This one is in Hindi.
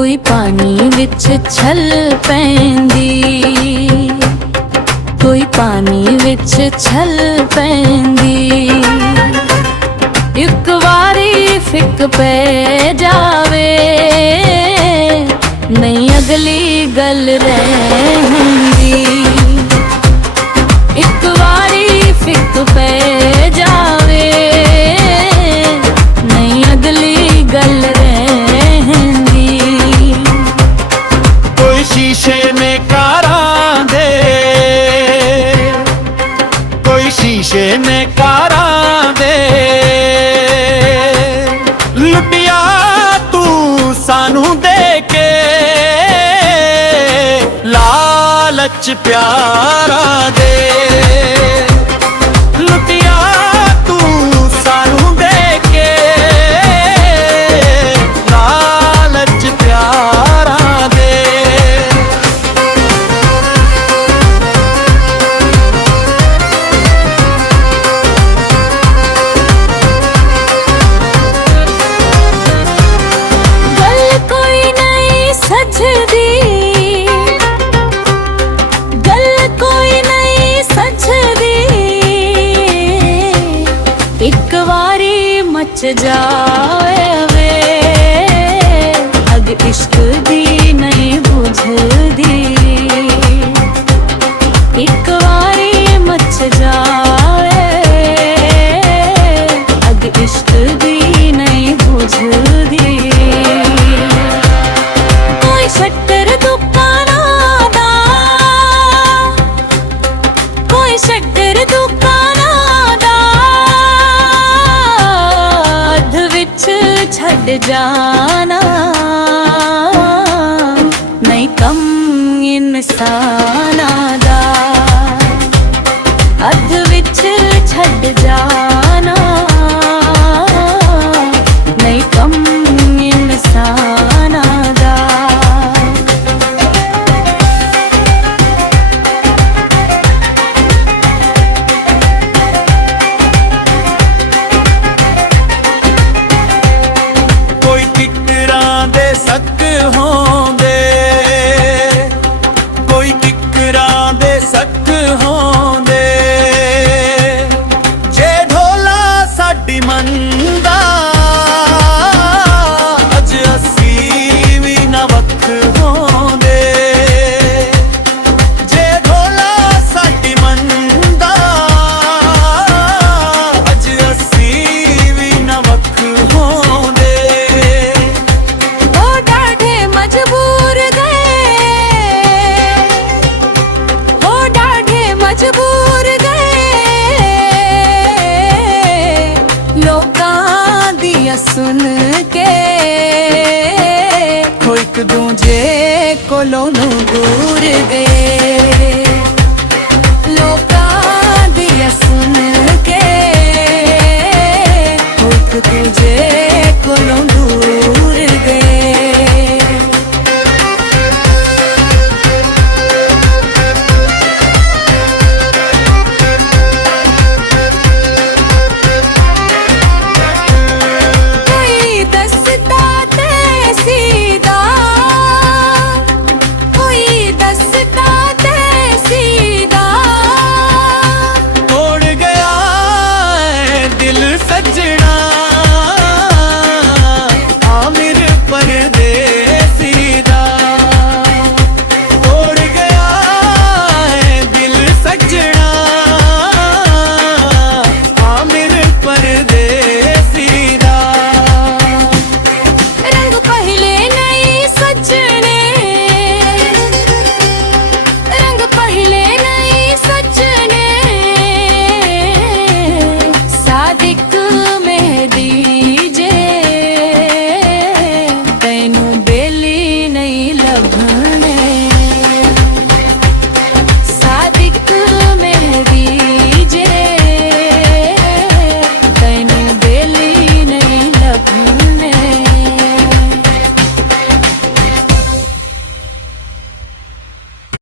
कोई पानी विच छल पैंदी, कोई पानी विच छल पैंदी। एक वारी फिक पै जावे, नहीं अगली गल रहिंदी। एक वारी फिक पै जावे, नहीं अगली गल रहिंदी। कोई शीशे में कारां दे, कोई शीशे में कारां दे। लुटिया तू सानू दे के, लालच प्यारा दे। लुटिया तू सानू दे के, लालच प्यारा दे। गल कोई नहीं सजदी, गल कोई नहीं सजदी। एक वारी मच जावे वे, अग इश्क दी नहीं बुझदी। एक वारी मच जावे, अग इश्क दी नहीं बुझदी। कोई शट्टर दुकानां दा, कोई शट्टर दुकानां दा, अध विच छड्ड जाना। नहीं कम इंसानां दा, अध विच छड्ड जाना। नहीं कम इंसानां दा। कोई किकरां दे सक होंदे, कोई किकरां दे सक होंदे। जे ढोला साडी मनदा, अज असी भी ना वख होंदे। जे ढोला साडी मनदा, अज असी भी ना वख होंदे। ओ डाढे मजबूर गए, ओ डाढे मजबूर गए। लोकां दियां सुन के, हो इक दूजे कोलों नूं दूर गए।